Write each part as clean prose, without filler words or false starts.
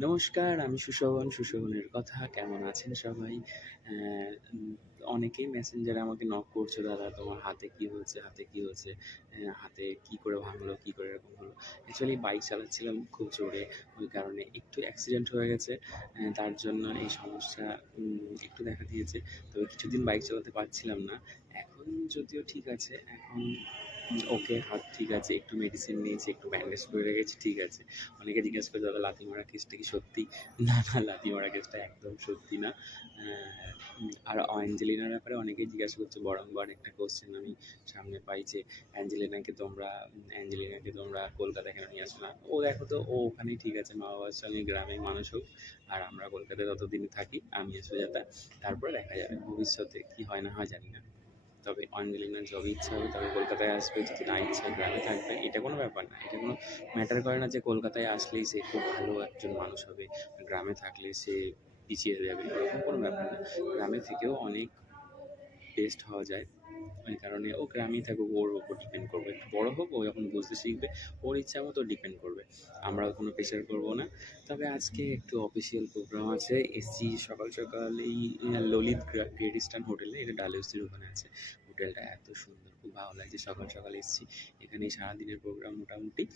নমস্কার, আমি সুশোভন। সুশোভনের কথা। কেমন আছেন সবাই? অনেকেই মেসেঞ্জারে আমাকে নক করছে, "দাদা তোমার হাতে কী হয়েছে? হাতে কী হয়েছে? হাতে কী করে ভাঙলো? কী করে এরকম হলো?" অ্যাকচুয়ালি বাইক চালাচ্ছিলাম খুব জোরে, ওই কারণে একটু অ্যাক্সিডেন্ট হয়ে গেছে। তার জন্য এই সমস্যা একটু দেখা দিয়েছে। তবে কিছুদিন বাইক চালাতে পারছিলাম না। এখন যদিও ঠিক আছে। এখন ওকে, হাত ঠিক আছে। একটু মেডিসিন নিয়েছি, একটু ব্যান্ডেজ করে রেখেছি, ঠিক আছে। অনেকে জিজ্ঞেস করে, "দাদা লাথি মারা কেসটা কি সত্যি?" না, না, লাথি মারা কেসটা একদম সত্যি না। আর অ্যাঞ্জেলিনার ব্যাপারে অনেকেই জিজ্ঞাসা করছে, বারংবার একটা কোয়েশ্চেন আমি সামনে পাই যে, "অ্যাঞ্জেলিনাকে তোমরা কলকাতায় কেন নিয়ে আসো না?" ও দেখো তো, ও ওখানেই ঠিক আছে, মা-বাবার সঙ্গে গ্রামের মানুষ হোক। আর আমরা কলকাতায় ততদিন থাকি, আমিও সুজাতা। তারপরে দেখা যাবে ভবিষ্যতে কী হয় না হয় জানি না। তবে অঞ্জলিনার যবে ইচ্ছা হবে তবে কলকাতায় আসবে, যদি না ইচ্ছা হয় গ্রামে থাকবে। এটা কোনো ব্যাপার না, এটা কোনো ম্যাটার করে না যে কলকাতায় আসলেই সে খুব ভালো একজন মানুষ হবে, গ্রামে থাকলে সে পিছিয়ে যাবে, এরকম কোনো ব্যাপার না। গ্রামে থেকেও অনেক বেস্ট হওয়া যায়। ওই কারণে ও গ্রামেই থাকুক, ওর ওপর ডিপেন্ড করবে। একটু বড় হোক, ও যখন বুঝতে শিখবে ওর ইচ্ছা মতো ডিপেন্ড করবে, আমরাও কোনো প্রেশার করবো না। তবে আজকে একটু অফিসিয়াল প্রোগ্রাম আছে, এসছি সকাল সকাল এই ললিত গ্রেট ইস্টার্ন হোটেলে, এটা ডালহৌসির ওখানে আছে। হোটেলটা এত সুন্দর, খুব ভালো লাগছে। সকাল সকাল এসছি, এখানেই সারাদিনের প্রোগ্রাম মোটামুটি।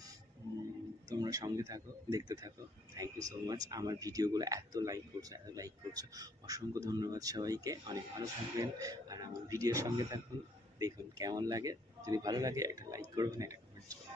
তোমরা সঙ্গে থাকো, দেখতে থাকো। Thank you so much. আমার ভিডিওগুলো এত লাইক করছো, অসংখ্য ধন্যবাদ সবাইকে। অনেক ভালো থাকবেন আর আমার ভিডিওর সঙ্গে থাকুন। দেখুন কেমন লাগে। যদি ভালো লাগে একটা লাইক করবেন, একটা কমেন্ট করবেন।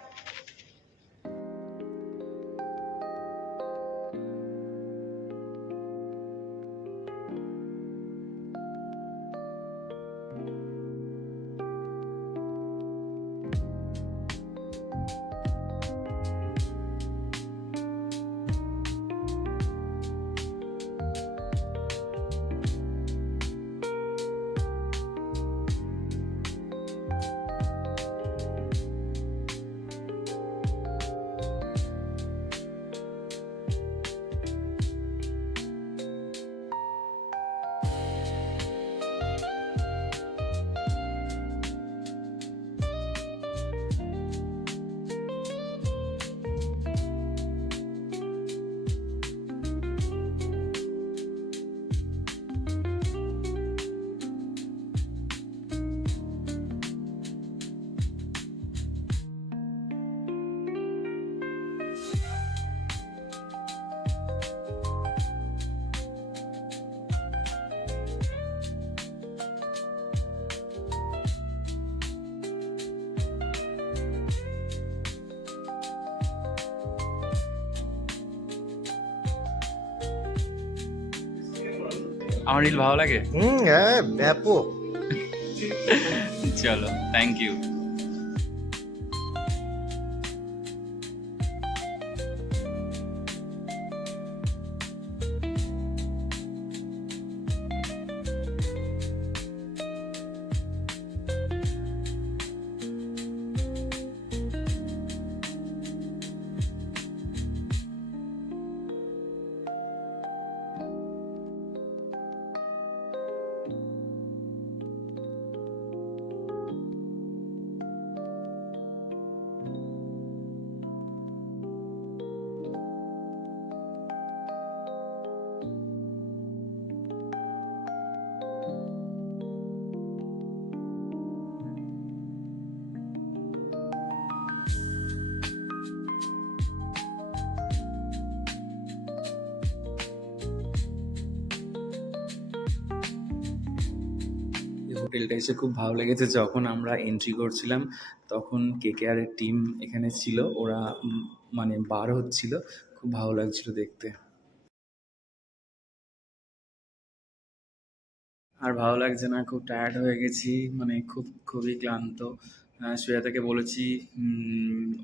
আমার রিল ভালো লাগে? হ্যাঁ, ব্যাপক। চলো, থ্যাংক ইউ। হোটেলটা এসে খুব ভালো লেগেছে। যখন আমরা এন্ট্রি করছিলাম তখন কেকেআরের টিম এখানে ছিল, ওরা মানে বার হচ্ছিল, খুব ভালো লাগছিল দেখতে। আর ভালো লাগছে না, খুব টায়ার্ড হয়ে গেছি, মানে খুবই ক্লান্ত। সুজাতাকে বলেছি,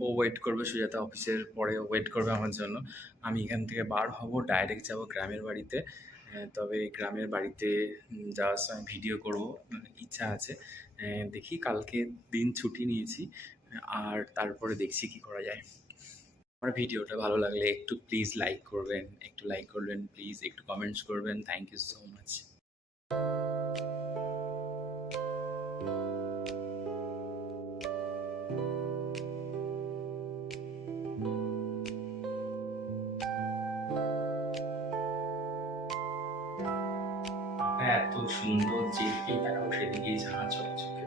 ও ওয়েট করবে, সুজাতা অফিসের পরে ওয়েট করবে আমার জন্য। আমি এখান থেকে বার হব, ডাইরেক্ট যাব গ্রামের বাড়িতে। তবে গ্রামের বাড়িতে যাওয়ার সময় ভিডিও করব, ইচ্ছা আছে। দেখি, কালকে দিন ছুটি নিয়েছি, আর তারপরে দেখছি কি করা যায়। আমার ভিডিওটা ভালো লাগলে একটু প্লিজ লাইক করবেন, প্লিজ একটু কমেন্টস করবেন। Thank you so much. এত সুন্দর যেদিকেই তাকাবো সেদিকেই ঝাঁ চকচকে।